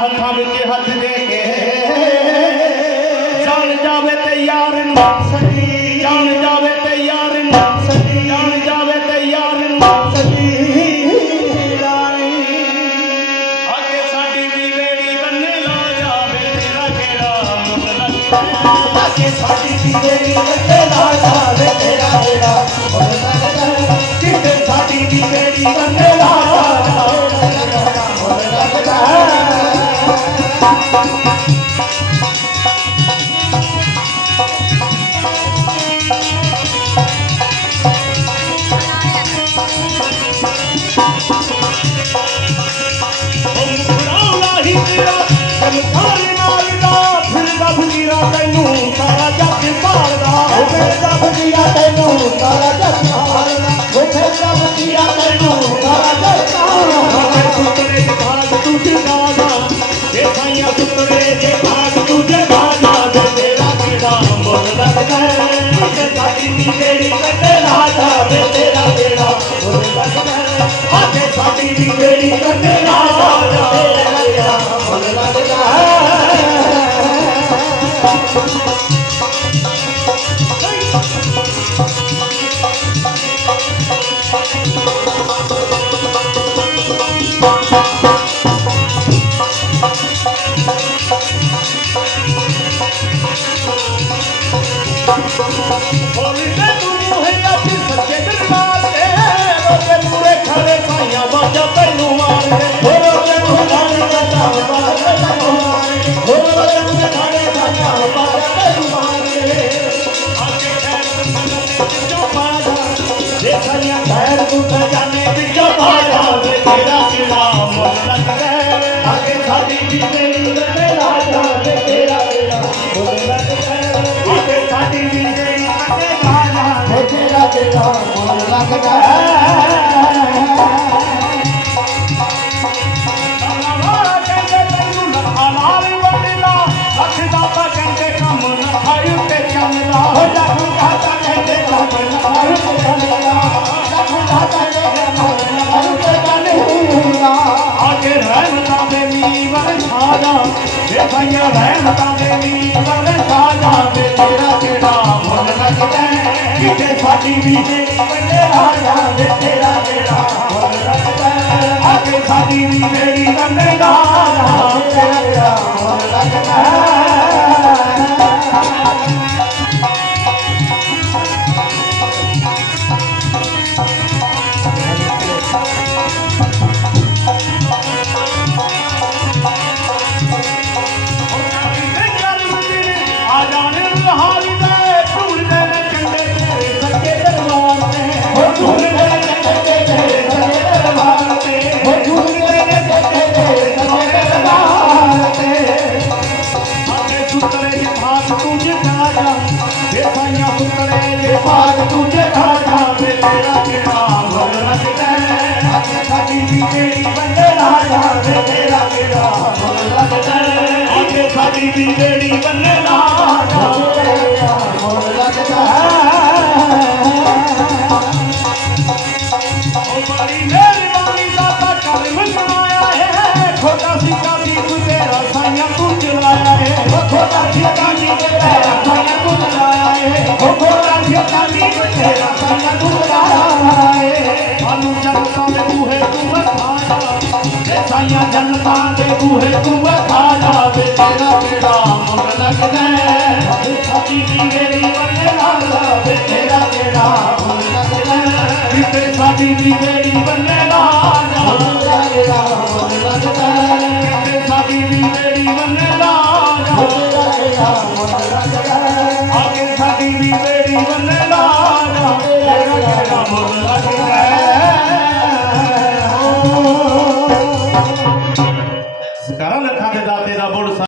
ਹੱਥਾਂ ਵਿੱਚ ਹੱਥ ਦੇ ਕੇ। ਜਾਣ ਜਾਵੇ ਤੇ ਯਾਰ ਨੂੰ ਸੱਜੀ ਜਾਣ ਜਾਵੇ ਤੇ ਯਾਰ ਨੂੰ ਸੱਜੀ ਜਾਣ ਜਾਵੇ ਤੇ ਯਾਰ ਨੂੰ। ਸੱਜੀ ਲਾਣੀ ਸਾਡੀ ਵੀ ਵੇੜੀ ਬੰਨੇ ਲਾ ਜਾਵੇ। ਲੱਗਦਾ ਹੈ ਆਕੇ ਸਾਡੀ ਨੀ ਤੇਰੀ ਕੰਨੇ ਰਾਜਾ ਤੇਰਾ ਕਿਹੜਾ ਮੁੱਲ ਲੱਗਦਾ ਹੈ ਹੋਲੀ ਸਾਈਆਂ ਖੈਰ ਤੂੰ ਜਾਣੇ ਵਿੱਚੋਂ ਪਾਜਾ ਵੇ ਤੇਰਾ ਕਿਹੜਾ ਮੁੱਲ ਲੱਗਦਾ ਹੈ ਅੱਗੇ ਸਾਡੀ ਜੀਵੇ ਨੀ ਤੇ ਰਾਜਾ ਵੇ ਤੇਰਾ ਕਿਹੜਾ ਮੁੱਲ ਲੱਗਦਾ ਹੈ ਅੱਗੇ ਸਾਡੀ ਜੀਵੇ ਨੀ ਤੇ ਰਾਜਾ ਵੇ ਤੇਰਾ ਕਿਹੜਾ ਮੁੱਲ ਲੱਗਦਾ ਵਰਖਾ ਜਾ ਇਹ ਭਾਈਆਂ ਰਹਿਮਤਾਂ ਦੇ ਮੀਂਹ ਤੇ ਤੇਰਾ ਕਿਹੜਾ ਮੁੱਲ ਲੱਗਦਾ ਕਿਤੇ ਸਾਡੀ ਵੀ ਜਿਹੜੀ ਬੰਦੇ ਰਾਜਾ ਦੇ ਤੇਰਾ ਕਿਹੜਾ ਮੁੱਲ ਲੱਗਦਾ ਹੈ। ਸਾਡੀ ਵੀ ਜਿਹੜੀ ਬੰਦੇ ਰਾਜਾ ਸੁਤਰੇ ਦੇ ਭਾਗ ਤੂੰ ਜਿਤਾ ਜਾ ਇਹ ਸਾਈਆਂ ਸੁਤਰੇ ਦੇ ਭਾਗ ਤੂੰ ਜਿਤਾ ਜਾ ਵੇ ਤੇਰਾ ਕਿਹੜਾ ਮੁੱਲ ਲੱਗਦਾ ਹੈ ਆਗੇ ਸਾਡੀ ਵੀ ਕਿਹੜੀ ਬੰਦੇ ਰਾਜਾ ਵੇ ਤੇਰਾ ਕਿਹੜਾ ਮੁੱਲ ਲੱਗਦਾ ਹੈ ਆਗੇ ਸਾਡੀ ਵੀ ਕਿਹੜੀ ਬੰਦੇ ਰਾਜਾ ਵੇ ਤੇਰਾ ਕਿਹੜਾ ਮੁੱਲ ਲੱਗਦਾ ਹੈ। ਸਾਲੂ ਜਨਤਾ ਦੇ ਬੂਹੇ ਤੂੰ ਵਖਾ ਜਾਵੇ ਸਾਈਆਂ ਜਨਤਾ ਦੇ ਬੂਹੇ ਤੂੰ ਵਖਾ ਜਾਵੇ ਤੇਰਾ ਕਿਹੜਾ ਮੁੰਡ ਲੱਗਦਾ ਸਾਡੀ ਦੀਵੇ ਦੀ ਬੰਨੇ ਨਾਲ। ਲਾਵੇ ਤੇਰਾ ਕਿਹੜਾ ਮੁੰਡ ਲੱਗਦਾ ਕਿਤੇ ਸਾਡੀ ਦੀਵੇ ਦੀ ਬੰਨੇ ਨਾਲ। ਲਾਵੇ ਤੇਰਾ ਕਿਹੜਾ i'm